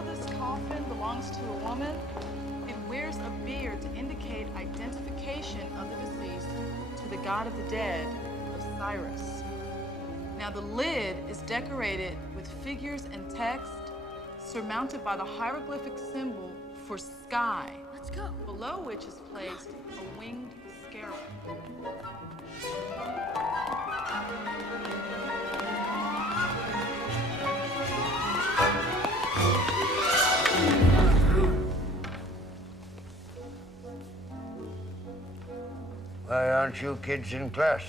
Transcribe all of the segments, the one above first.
although this coffin belongs to a woman, it wears a beard to indicate identification of the deceased to the god of the dead, Osiris. Now, the lid is decorated with figures and text surmounted by the hieroglyphic symbol for sky. Let's go. Below which is placed a winged scarab. Why aren't you kids in class?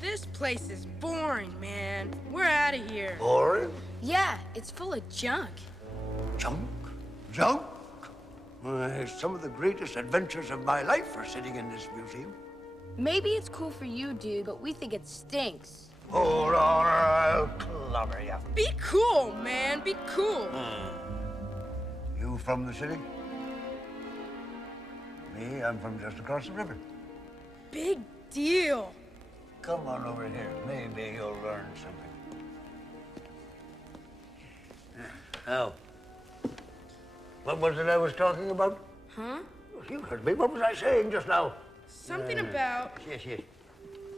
This place is boring, man. We're out of here. Boring? Yeah, it's full of junk. Junk? Junk? Why, some of the greatest adventures of my life are sitting in this museum. Maybe it's cool for you, dude, but we think it stinks. Hold on, or I'll clobber you. Be cool, man. Be cool. You from the city? Me, I'm from just across the river. Big deal. Come on over here. Maybe you'll learn something. Now, what was it I was talking about? Huh? You heard me. What was I saying just now? Something about... Yes.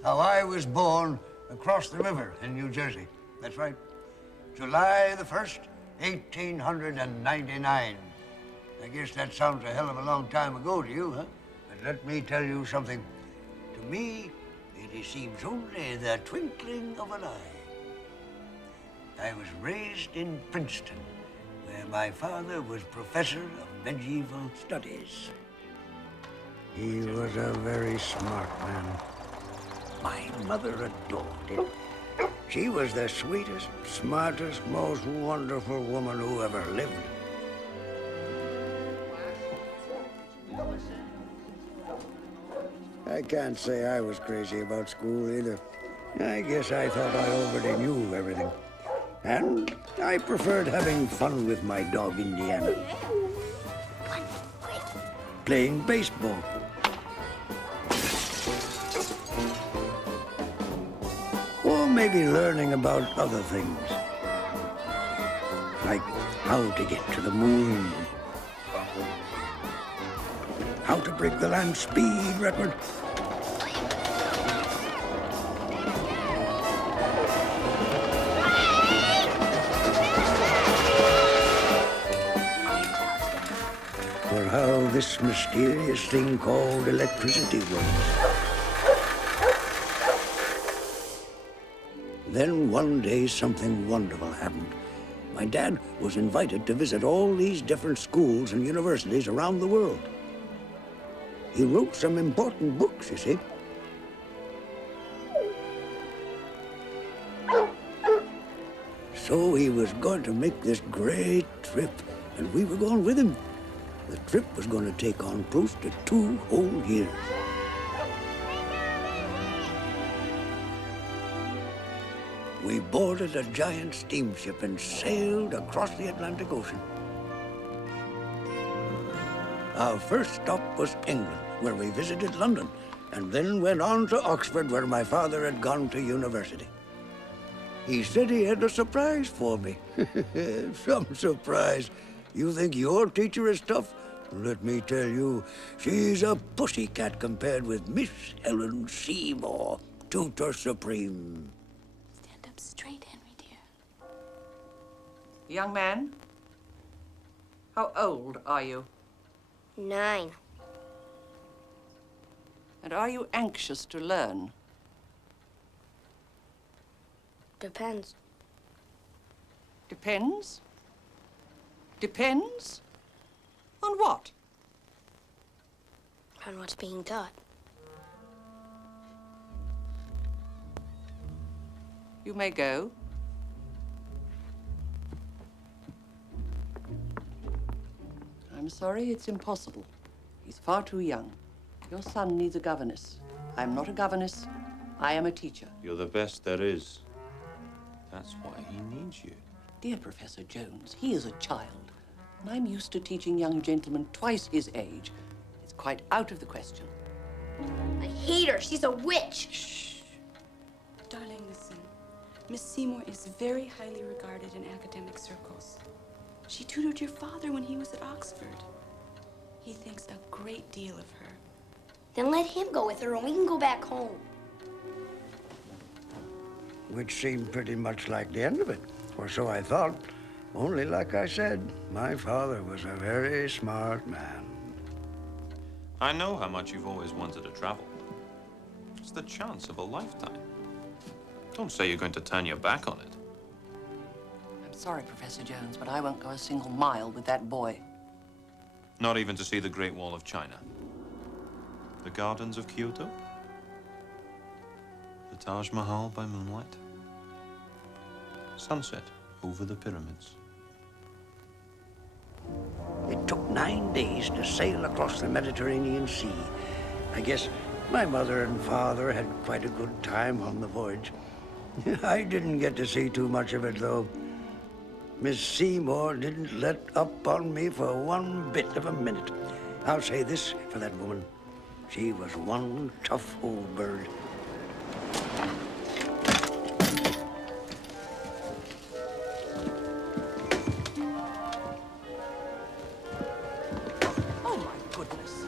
How I was born across the river in New Jersey. That's right. July the 1st, 1899. I guess that sounds a hell of a long time ago to you, huh? But let me tell you something. To me, it seems only the twinkling of an eye. I was raised in Princeton, where my father was professor of medieval studies. He was a very smart man. My mother adored him. She was the sweetest, smartest, most wonderful woman who ever lived. I can't say I was crazy about school either. I guess I thought I already knew everything. And I preferred having fun with my dog, Indiana. Playing baseball. Or maybe learning about other things. Like how to get to the moon. How to break the land speed record. Or how this mysterious thing called electricity works. Then one day something wonderful happened. My dad was invited to visit all these different schools and universities around the world. He wrote some important books, you see. So he was going to make this great trip, and we were going with him. The trip was going to take on close to 2 whole years. We boarded a giant steamship and sailed across the Atlantic Ocean. Our first stop was England, where we visited London, and then went on to Oxford, where my father had gone to university. He said he had a surprise for me. Some surprise. You think your teacher is tough? Let me tell you, she's a pussycat compared with Miss Helen Seymour, tutor supreme. Stand up straight, Henry, dear. Young man, how old are you? 9. And are you anxious to learn? Depends. Depends? Depends? On what? On what's being taught. You may go. I'm sorry, it's impossible. He's far too young. Your son needs a governess. I'm not a governess. I am a teacher. You're the best there is. That's why he needs you. Dear Professor Jones, he is a child, and I'm used to teaching young gentlemen twice his age. It's quite out of the question. I hate her. She's a witch. Shh. Darling, listen. Miss Seymour is very highly regarded in academic circles. She tutored your father when he was at Oxford. He thinks a great deal of her. Then let him go with her and we can go back home. Which seemed pretty much like the end of it, or so I thought. Only, like I said, my father was a very smart man. I know how much you've always wanted to travel. It's the chance of a lifetime. Don't say you're going to turn your back on it. I'm sorry, Professor Jones, but I won't go a single mile with that boy. Not even to see the Great Wall of China. The gardens of Kyoto. The Taj Mahal by moonlight. Sunset over the pyramids. It took 9 days to sail across the Mediterranean Sea. I guess my mother and father had quite a good time on the voyage. I didn't get to see too much of it, though. Miss Seymour didn't let up on me for one bit of a minute. I'll say this for that woman. She was one tough old bird. Oh, my goodness.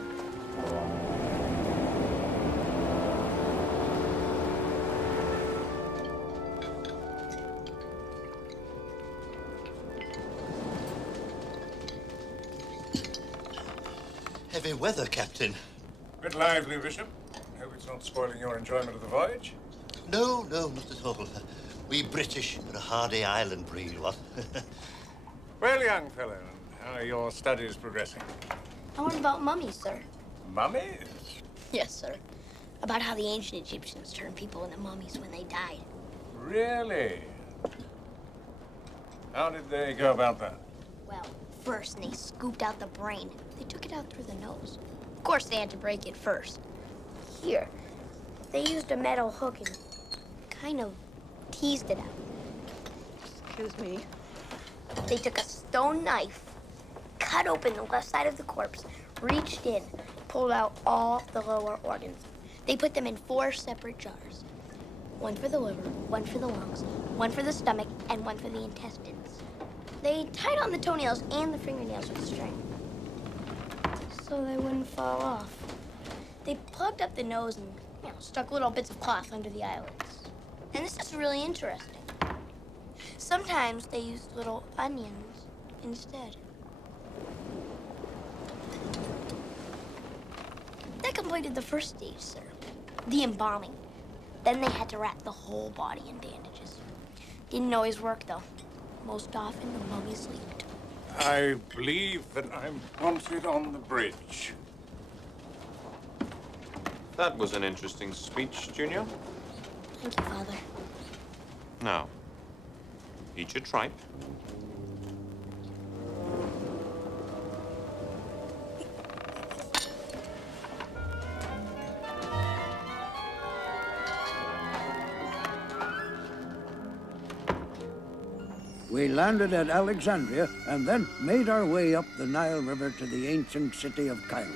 Heavy weather, Captain. Bit lively, Bishop. Hope it's not spoiling your enjoyment of the voyage. No, not at all. We British are a hardy island breed, what? Well, young fellow, how are your studies progressing? I learned about mummies, sir. Mummies? Yes, sir. About how the ancient Egyptians turned people into mummies when they died. Really? How did they go about that? Well, first they scooped out the brain. They took it out through the nose. Of course, they had to break it first. Here, they used a metal hook and kind of teased it out. Excuse me. They took a stone knife, cut open the left side of the corpse, reached in, pulled out all the lower organs. They put them in 4 separate jars. One for the liver, one for the lungs, one for the stomach, and one for the intestines. They tied on the toenails and the fingernails with string so they wouldn't fall off. They plugged up the nose and, stuck little bits of cloth under the eyelids. And this is really interesting. Sometimes they used little onions instead. That completed the first stage, sir. The embalming. Then they had to wrap the whole body in bandages. Didn't always work, though. Most often, the mummies leaked. I believe that I'm wanted on the bridge. That was an interesting speech, Junior. Thank you, Father. Now, eat your tripe. We landed at Alexandria and then made our way up the Nile River to the ancient city of Cairo.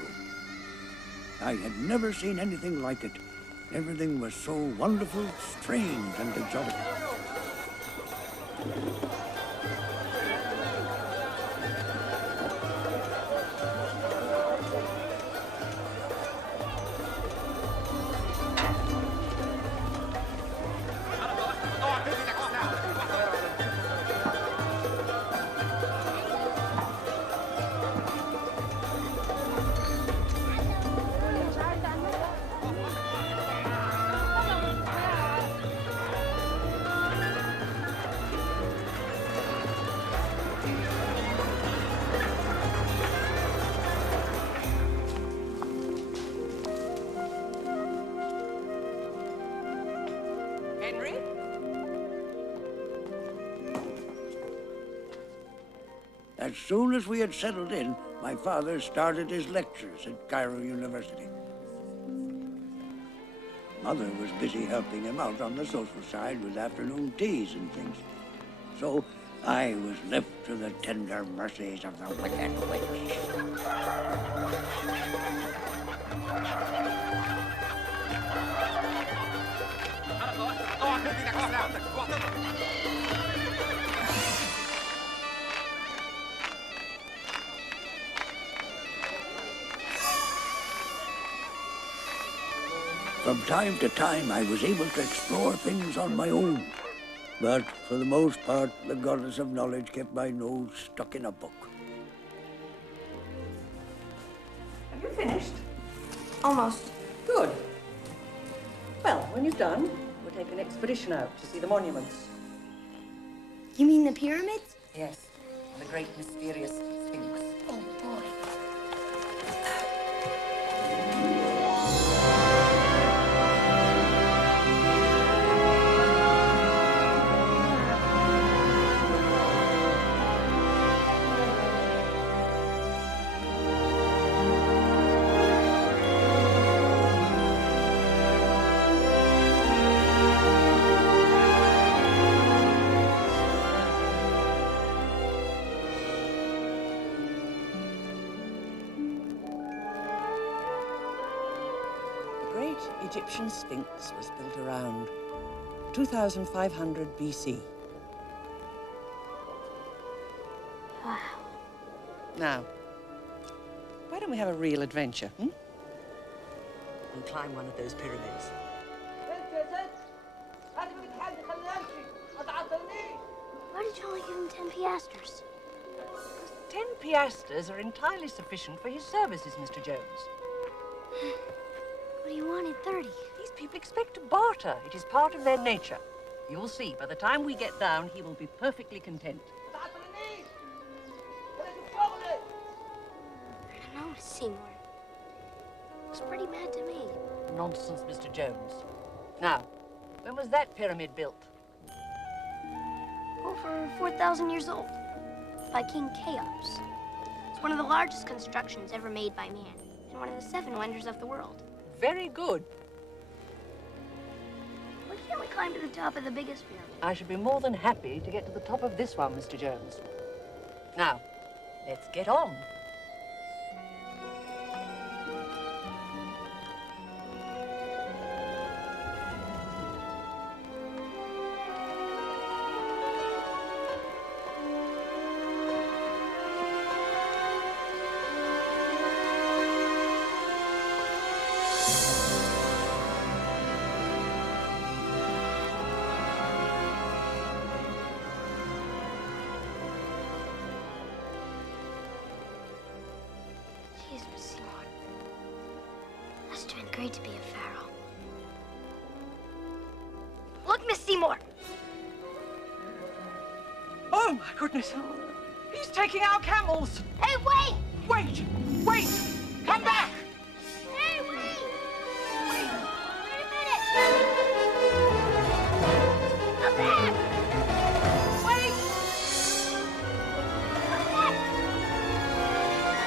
I had never seen anything like it. Everything was so wonderful, strange, and exotic. Henry? As soon as we had settled in, my father started his lectures at Cairo University. Mother was busy helping him out on the social side with afternoon teas and things. So I was left to the tender mercies of the wicked witch. From time to time, I was able to explore things on my own. But for the most part, the goddess of knowledge kept my nose stuck in a book. Have you finished? Almost. Good. Well, when you've done, we'll take an expedition out to see the monuments. You mean the pyramids? Yes, the great mysterious Sphinx. Oh, boy. The great Egyptian Sphinx was built around 2500 BC. Wow. Now, why don't we have a real adventure, And climb one of those pyramids. Why did you only give him 10 piastres? 10 piastres are entirely sufficient for his services, Mr. Jones. But he wanted 30. These people expect to barter. It is part of their nature. You'll see, by the time we get down, he will be perfectly content. I don't know, Seymour. Looks pretty mad to me. Nonsense, Mr. Jones. Now, when was that pyramid built? Over 4,000 years old. By King Cheops. It's one of the largest constructions ever made by man. And one of the 7 wonders of the world. Very good. Why can't we climb to the top of the biggest pyramid? I should be more than happy to get to the top of this one, Mr. Jones. Now, let's get on. Jeez, Miss Seymour. Must have been great to be a pharaoh. Look, Miss Seymour! Oh, my goodness. He's taking our camels. Hey, wait! Wait! Wait! Come back! Hey, wait! Wait a minute! Come back! Wait! Come back!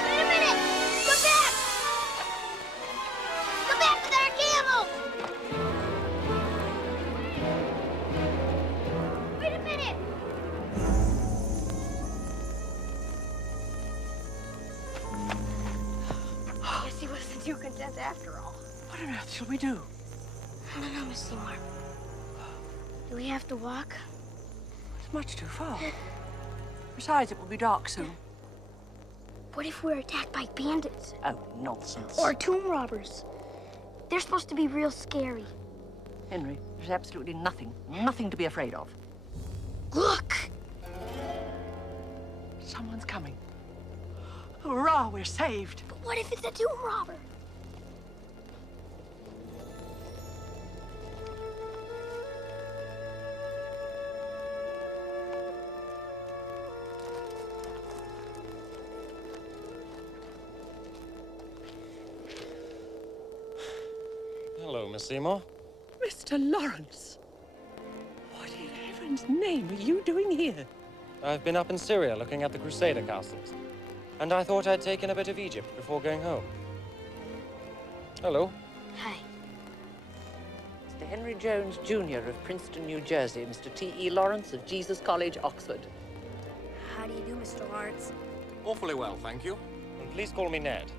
Wait a minute! Come back! Come back with our camels! Wait a minute! I guess he wasn't too content after all. What on earth shall we do? I don't know, Miss Seymour. Do we have to walk? It's much too far. Besides, it will be dark soon. What if we're attacked by bandits? Oh, nonsense. Or tomb robbers? They're supposed to be real scary. Henry, there's absolutely nothing to be afraid of. Look! Someone's coming. Hurrah, we're saved. But what if it's a tomb robber? Hello, Miss Seymour. Mr. Lawrence. What in heaven's name are you doing here? I've been up in Syria looking at the Crusader castles. And I thought I'd take in a bit of Egypt before going home. Hello. Hi. Mr. Henry Jones, Jr. of Princeton, New Jersey. Mr. T.E. Lawrence of Jesus College, Oxford. How do you do, Mr. Lawrence? Awfully well, thank you. And please call me Ned.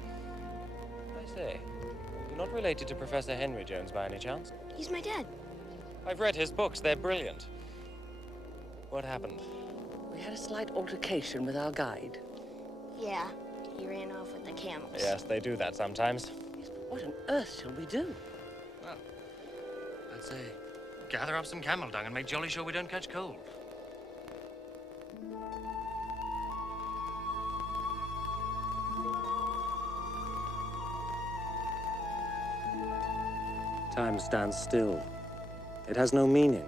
I say, you're not related to Professor Henry Jones by any chance? He's my dad. I've read his books, they're brilliant. What happened? We had a slight altercation with our guide. Yeah, he ran off with the camels. Yes, they do that sometimes. Yes, but what on earth shall we do? Well, say? Gather up some camel dung and make jolly sure we don't catch cold. Time stands still. It has no meaning.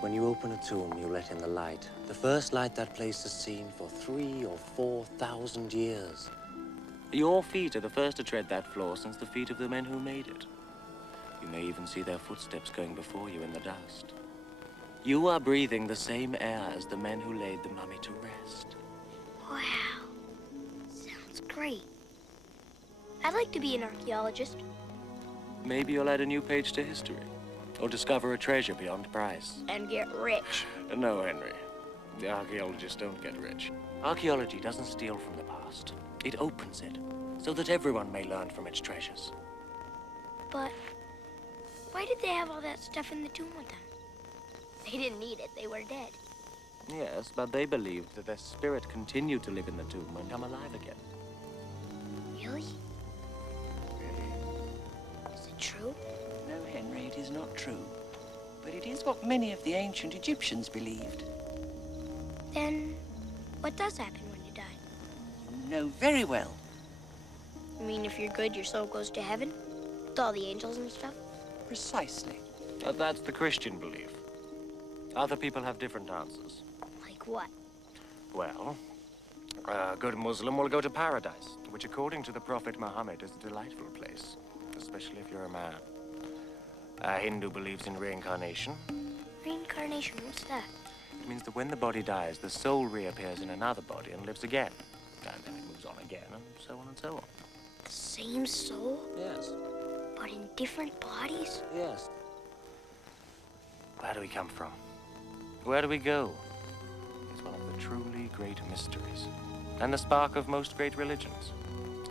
When you open a tomb, you let in the light. The first light that place has seen for 3,000 or 4,000 years. Your feet are the first to tread that floor since the feet of the men who made it. You may even see their footsteps going before you in the dust. You are breathing the same air as the men who laid the mummy to rest. Wow. Sounds great. I'd like to be an archaeologist. Maybe you'll add a new page to history. Or discover a treasure beyond price. And get rich. No, Henry. The archaeologists don't get rich. Archaeology doesn't steal from the past. It opens it, so that everyone may learn from its treasures. But why did they have all that stuff in the tomb with them? They didn't need it. They were dead. Yes, but they believed that their spirit continued to live in the tomb and come alive again. Really? Is it true? No, Henry, it is not true. But it is what many of the ancient Egyptians believed. Then what does happen when you die? You know very well. You mean if you're good, your soul goes to heaven? With all the angels and stuff? Precisely. That's the Christian belief. Other people have different answers. Like what? Well, a good Muslim will go to paradise, which according to the Prophet Muhammad is a delightful place, especially if you're a man. A Hindu believes in reincarnation. Reincarnation, what's that? It means that when the body dies, the soul reappears in another body and lives again. And then it moves on again, and so on and so on. The same soul? Yes. But in different bodies? Yes. Where do we come from? Where do we go? It's one of the truly great mysteries, and the spark of most great religions.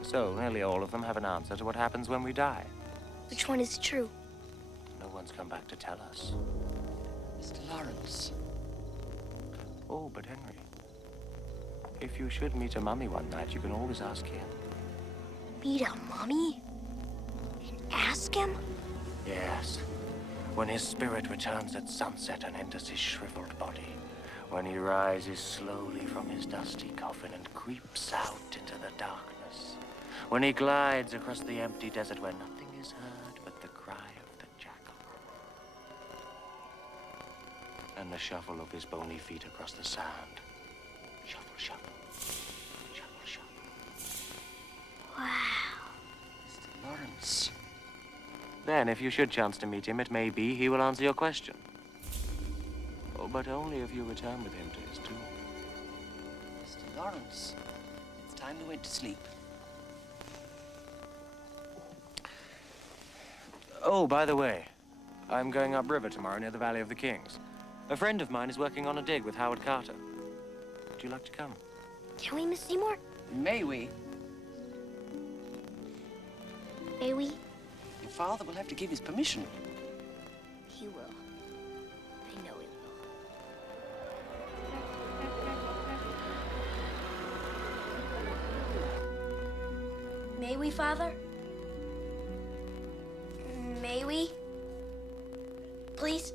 So, nearly all of them have an answer to what happens when we die. Which one is true? No one's come back to tell us. Mr. Lawrence. Oh, but Henry, if you should meet a mummy one night, you can always ask him. Meet a mummy? And ask him? Yes. When his spirit returns at sunset and enters his shriveled body. When he rises slowly from his dusty coffin and creeps out into the darkness. When he glides across the empty desert where nothing is heard but the cry of the jackal. And the shuffle of his bony feet across the sand. Shuffle, shuffle. Shuffle, shuffle. Wow. Mr. Lawrence. Then, if you should chance to meet him, it may be he will answer your question. Oh, but only if you return with him to his tomb. Mr. Lawrence, it's time we went to sleep. Oh, by the way, I'm going upriver tomorrow near the Valley of the Kings. A friend of mine is working on a dig with Howard Carter. Would you like to come? Can we, Miss Seymour? May we? May we? Your father will have to give his permission. He will. I know he will. May we, Father? May we? Please?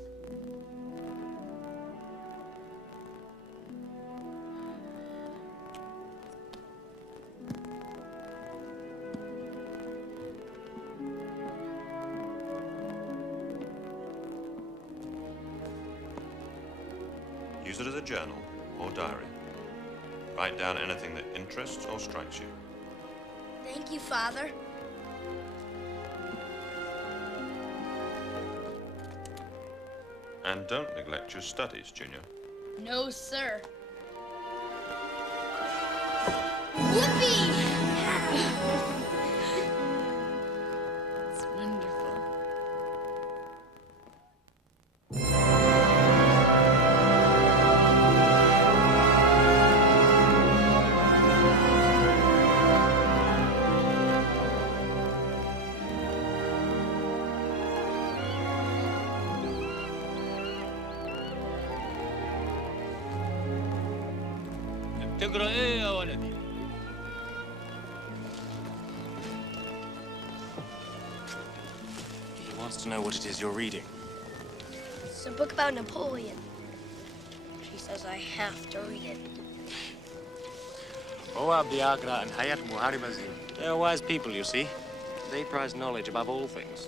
Use it as a journal or diary. Write down anything that interests or strikes you. Thank you, Father. And don't neglect your studies, Junior. No, sir. Whoopee! It's wonderful. تقرا ايه يا ولدي؟ He wants wants to know what it is you're reading. It's a book about Napoleon. She says I have to read it. They're wise people, you see. They prize knowledge above all things.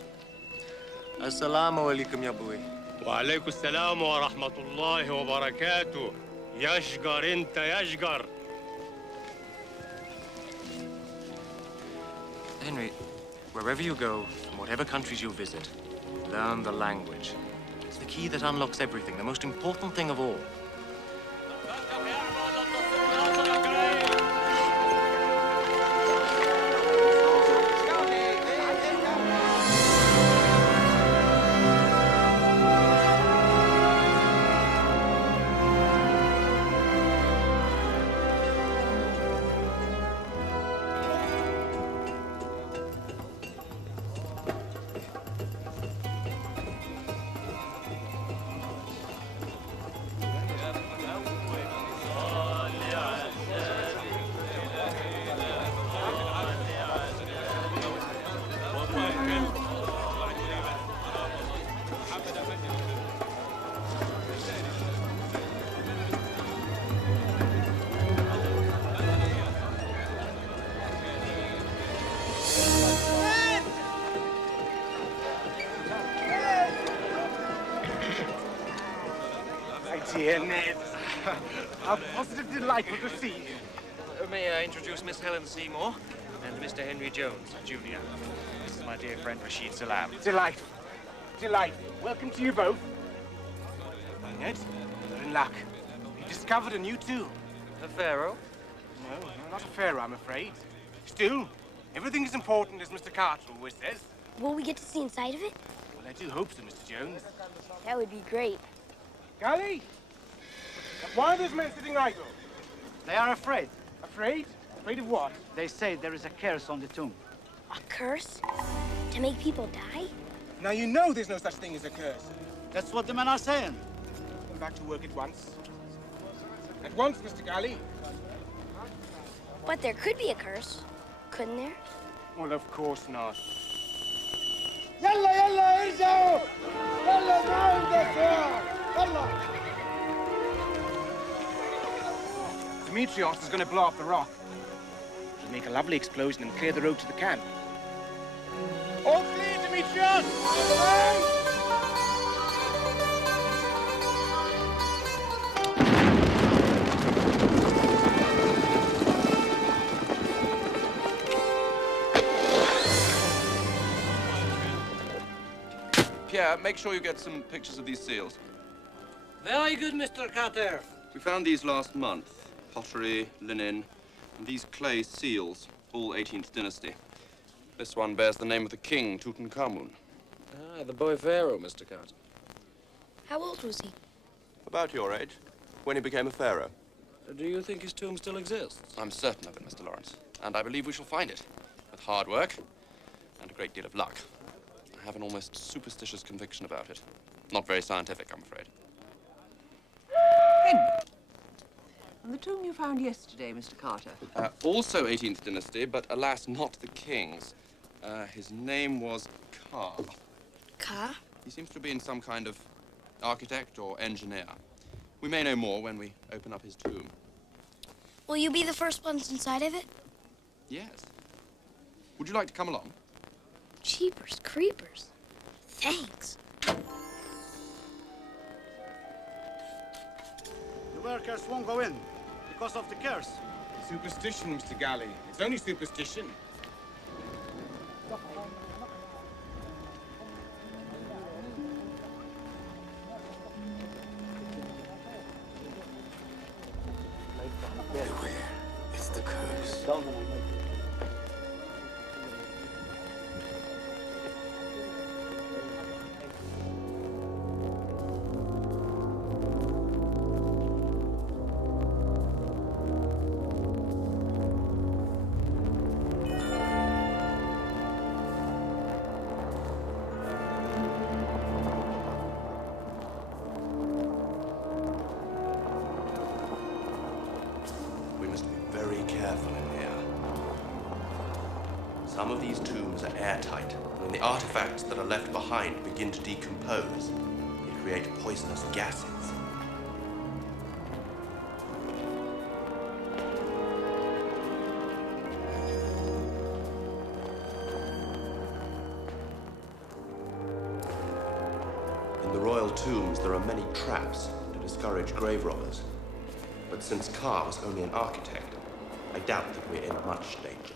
Assalamu alaikum, ya bui. وعليكم السلام ورحمة الله وبركاته. يشجر انت يشجر. Henry, wherever you go, and whatever countries you visit, learn the language. It's the key that unlocks everything, the most important thing of all. Dear Ned, how positive delightful to see you. May I introduce Miss Helen Seymour and Mr. Henry Jones, Jr. This is my dear friend Rashid Salam. Delightful. Delightful. Welcome to you both. Ned, you're in luck. You discovered a new tomb. A pharaoh? No, not a pharaoh, I'm afraid. Still, everything is important, as Mr. Carter always says. Will we get to see inside of it? Well, I do hope so, Mr. Jones. That would be great. Gully! Why are those men sitting idle? They are afraid. Afraid? Afraid of what? They say there is a curse on the tomb. A curse? To make people die? Now you know there's no such thing as a curse. That's what the men are saying. Come back to work at once. At once, Mr. Gully. But there could be a curse, couldn't there? Well, of course not. يلا يلا ارجعوا يلا ما عندك يلا Demetrios is going to blow up the rock. It'll make a lovely explosion and clear the road to the camp. All clear, Demetrios! Pierre, make sure you get some pictures of these seals. Very good, Mr. Carter. We found these last month. Pottery, linen, and these clay seals, all 18th dynasty. This one bears the name of the king, Tutankhamun. Ah, the boy pharaoh, Mr. Carter. How old was he? About your age, when he became a pharaoh. Do you think his tomb still exists? I'm certain of it, Mr. Lawrence, and I believe we shall find it, with hard work and a great deal of luck. I have an almost superstitious conviction about it. Not very scientific, I'm afraid. Henry. And the tomb you found yesterday, Mr. Carter? Also 18th dynasty, but alas, not the king's. His name was Ka. Ka? He seems to have been some kind of architect or engineer. We may know more when we open up his tomb. Will you be the first ones inside of it? Yes. Would you like to come along? Jeepers creepers. Thanks. The workers won't go in because of the curse. Superstition, Mr. Galley. It's only superstition. Beware, it's the curse. Some of these tombs are airtight. When the artifacts that are left behind begin to decompose, they create poisonous gases. In the royal tombs, there are many traps to discourage grave robbers. But since Carr was only an architect, I doubt that we're in much danger.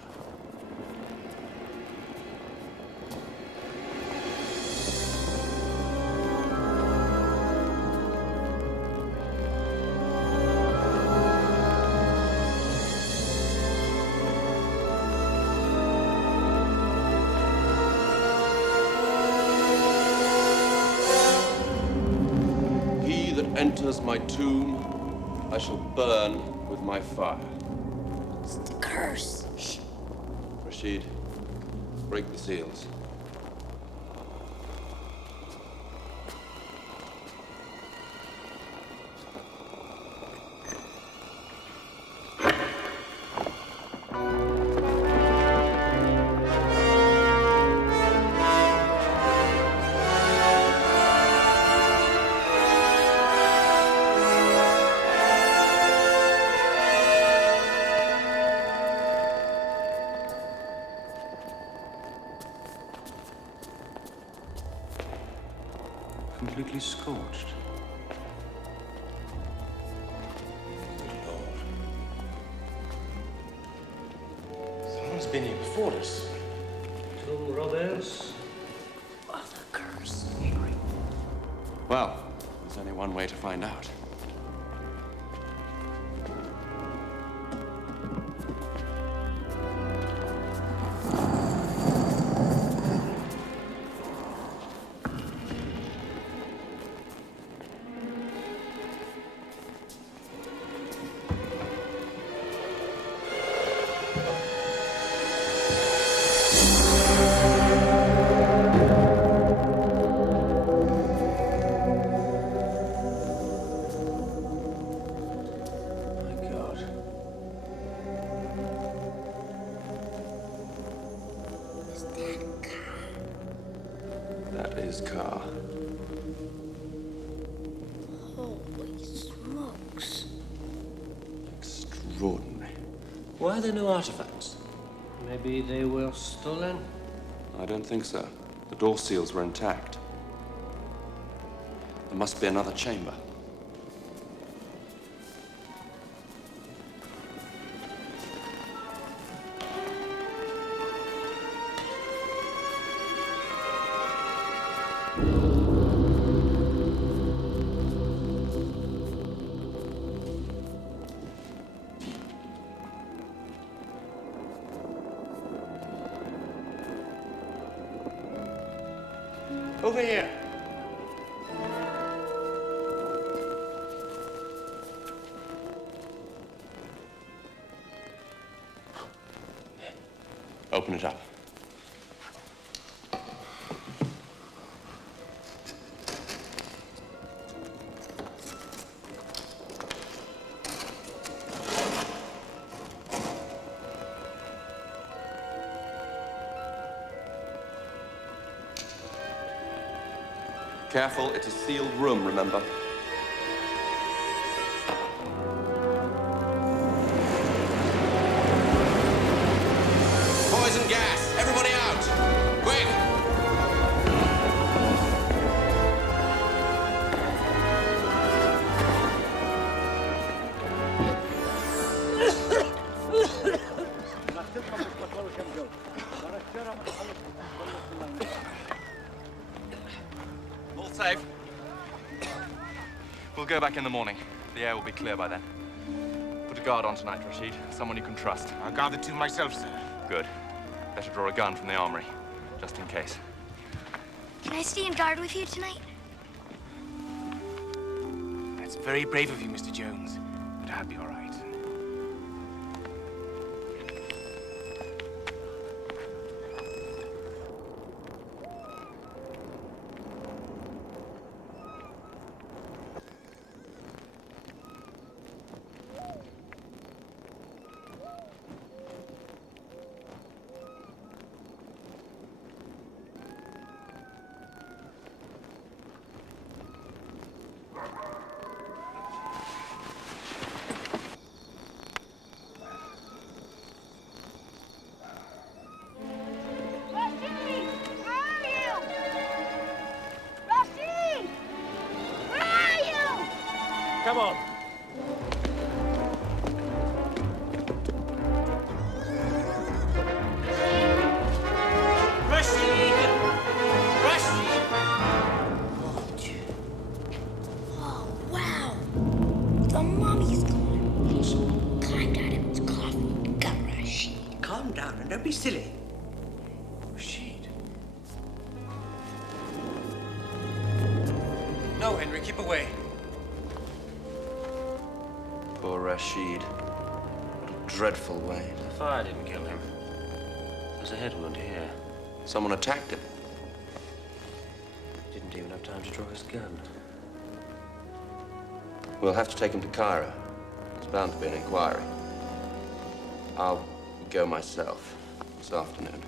He that enters my tomb, I shall burn with my fire. It's the curse. Shh. Rashid, break the seals. Completely scorched. Good Lord. Someone's been here before us. Tomb robbers. Oh, the curse. Well, there's only one way to find out. That is Carr. Holy smokes. Extraordinary. Why are there no artifacts? Maybe they were stolen? I don't think so. The door seals were intact. There must be another chamber. Over here. Open it up. Careful, it's a sealed room, remember? Poison gas! Everybody out! Quick! All safe. We'll go back in the morning. The air will be clear by then. Put a guard on tonight, Rashid. Someone you can trust. I'll guard the tomb myself, sir. Good. Better draw a gun from the armory, just in case. Can I stay and guard with you tonight? That's very brave of you, Mr. Jones. But I'll be all right. come on. Oh, wow. The mummy's gone. Climbed out of its coffin and got Rashid. Calm down and don't be silly. No, Henry, keep away. Poor Rashid. What a dreadful way. The fire didn't kill him. There's a head wound here. Someone attacked him. Didn't even have time to draw his gun. We'll have to take him to Cairo. There's bound to be an inquiry. I'll go myself this afternoon.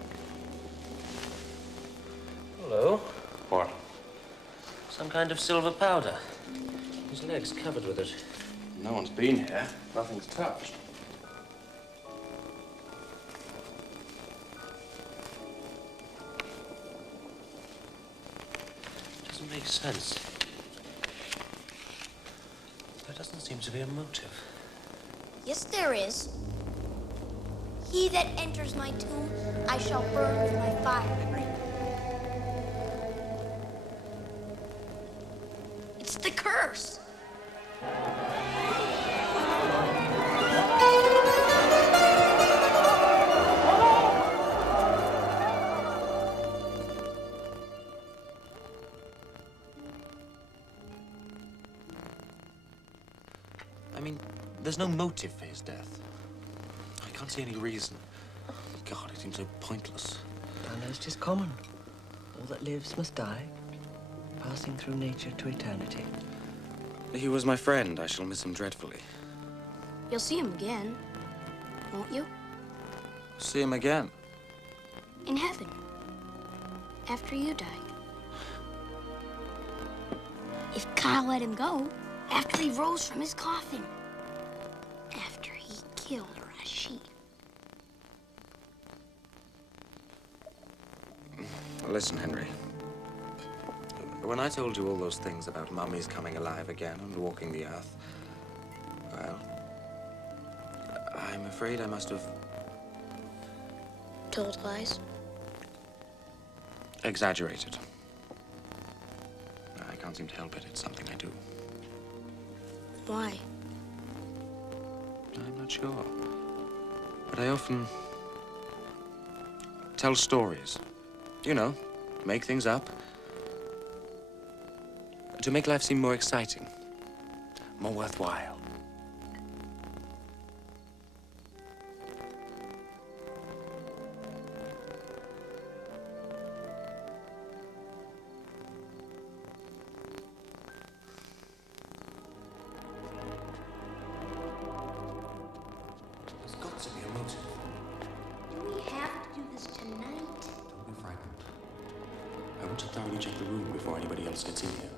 Hello. What? Some kind of silver powder. His leg's covered with it. No one's been here. Nothing's touched. Doesn't make sense. There doesn't seem to be a motive. Yes, there is. He that enters my tomb, I shall burn with my fire. It's the curse. I mean, there's no motive for his death. I can't see any reason. God, it seems so pointless. I know it's just common. All that lives must die, passing through nature to eternity. He was my friend. I shall miss him dreadfully. You'll see him again, won't you? See him again. In heaven. After you die. If Kyle let him go, after he rose from his coffin. After he killed Rashid. Listen, Henry. When I told you all those things about mummies coming alive again and walking the earth, well, I'm afraid I must have Told lies? exaggerated. I can't seem to help it. It's something I do. Why? I'm not sure. But I often tell stories. You know, make things up. To make life seem more exciting, more worthwhile. There's got to be a motive. Do we have to do this tonight? Don't be frightened. I want to thoroughly check the room before anybody else gets in here.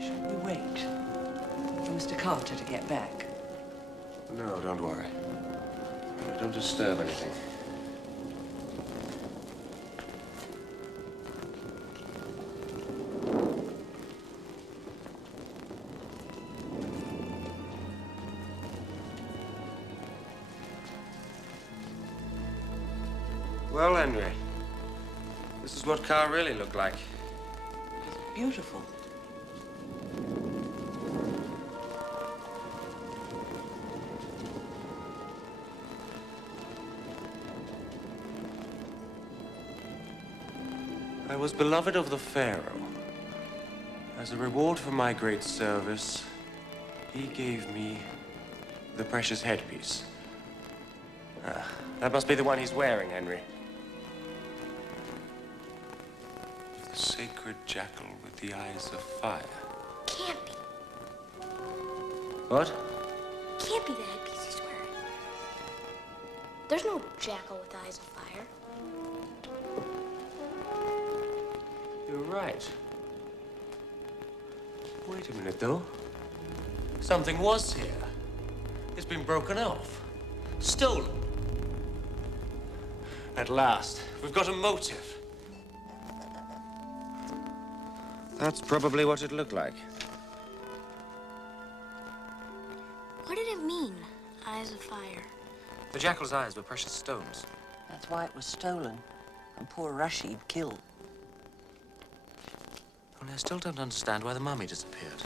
Shall we wait for Mr. Carter to get back? No, don't worry. Don't disturb anything. Well, Henry, this is what Car really looked like. Beautiful. I was beloved of the Pharaoh. As a reward for my great service, he gave me the precious headpiece. That must be the one he's wearing, Henry. The sacred jackal with the eyes of fire. Can't be. What? Can't be the headpiece he's wearing. There's no jackal with eyes of fire. You're right. Wait a minute, though. Something was here. It's been broken off. Stolen. At last, we've got a motive. That's probably what it looked like. What did it mean, eyes of fire? The jackal's eyes were precious stones. That's why it was stolen, and poor Rashid killed. Only I still don't understand why the mummy disappeared.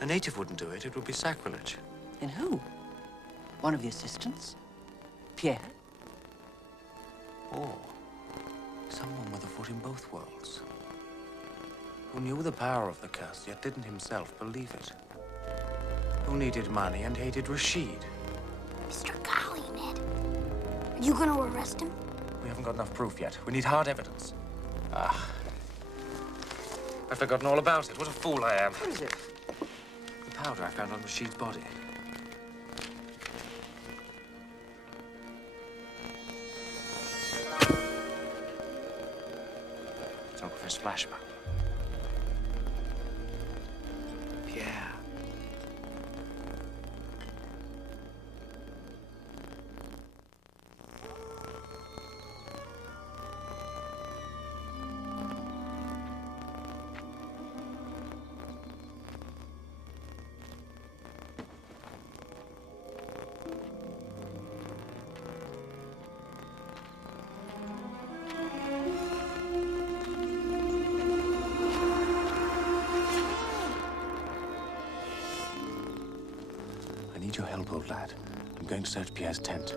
A native wouldn't do it. It would be sacrilege. And who? One of the assistants? Pierre? Or someone with a foot in both worlds. Who knew the power of the curse, yet didn't himself believe it. Who needed money and hated Rashid. Mr. Golly, Ned. Are you gonna arrest him? We haven't got enough proof yet. We need hard evidence. Ah. I've forgotten all about it. What a fool I am. What is it? The powder I found on Rashid's body. Photographer's flashback. Pierre. I need your help, old lad. I'm going to search Pierre's tent.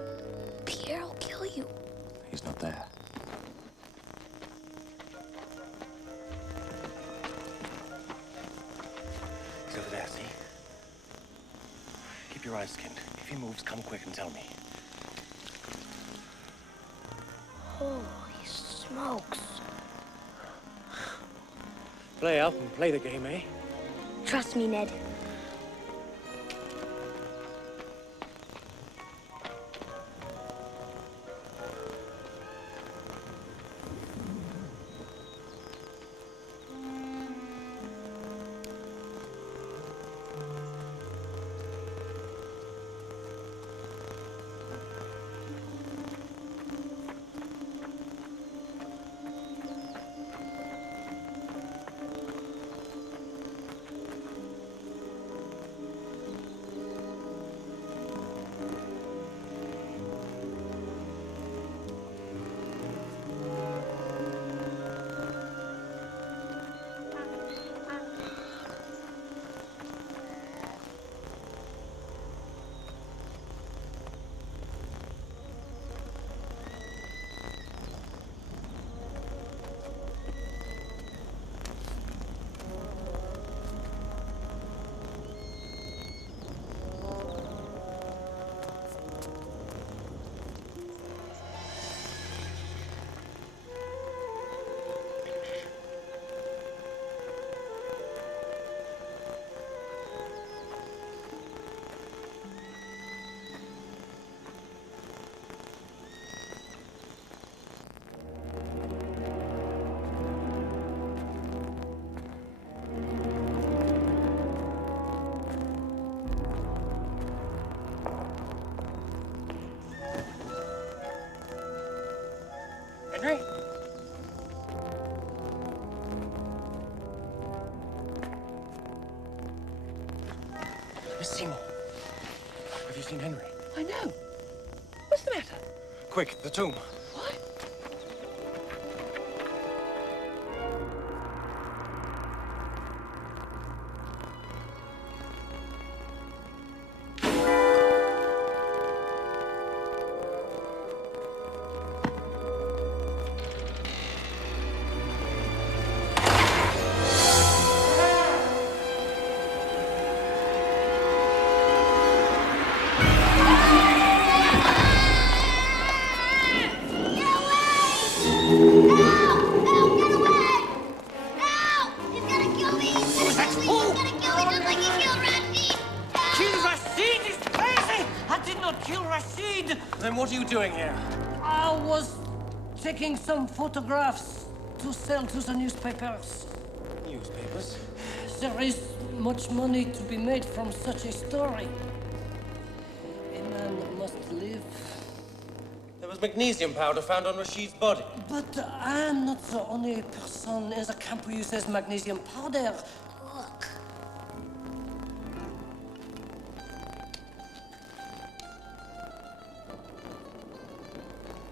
Pierre will kill you. He's not there. He's over there, see? Keep your eyes skinned. If he moves, come quick and tell me. Holy smokes. Play up and play the game, eh? Trust me, Ned. Henry? Miss Seymour. Have you seen Henry? I know. What's the matter? Quick, the tomb. What? Then what are you doing here? I was taking some photographs to sell to the newspapers. Newspapers? There is much money to be made from such a story. A man must live. There was magnesium powder found on Rashid's body. But I am not the only person in the camp who uses magnesium powder. Look.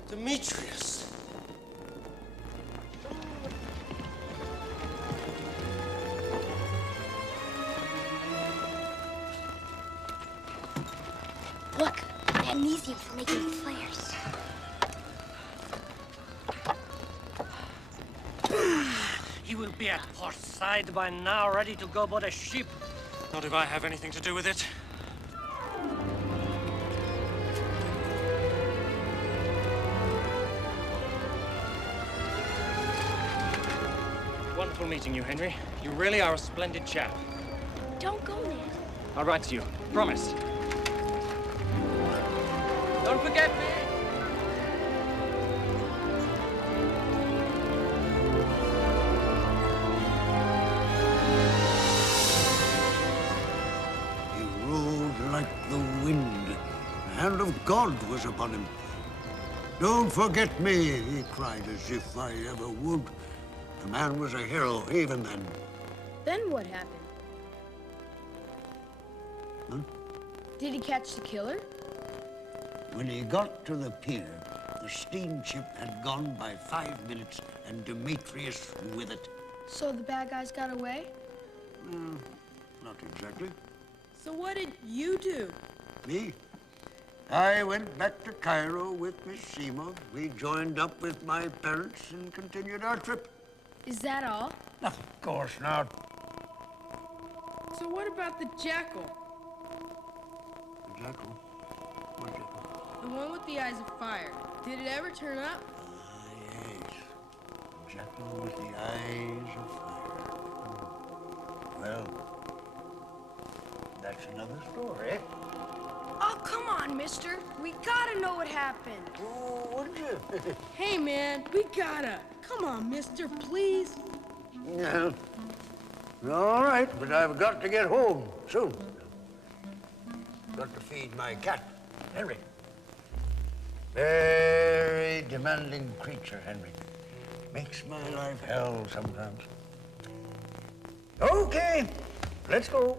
Demetrius. Look, magnesium for making fires. He will be at port side by now, ready to go aboard a ship. Not if I have anything to do with it. Wonderful meeting you, Henry. You really are a splendid chap. Don't go there. I'll write to you. Promise. Don't forget me! He rode like the wind. The hand of God was upon him. Don't forget me, he cried as if I ever would. The man was a hero even then. Then what happened? Huh? Did he catch the killer? When he got to the pier, the steamship had gone by 5 minutes, and Demetrius with it. So the bad guys got away? Not exactly. So what did you do? Me? I went back to Cairo with Miss Seymour. We joined up with my parents and continued our trip. Is that all? Of course not. So what about the jackal? The jackal? What jackal? The one with the eyes of fire. Did it ever turn up? Yes. The jackal with the eyes of fire. Well, that's another story. Oh, come on, mister. We gotta know what happened. Oh, wouldn't you? Hey, man, we gotta. Come on, mister, please. Yeah. All right, but I've got to get home soon. Got to feed my cat, Henry. Very demanding creature, Henry. Makes my life hell sometimes. Okay, let's go.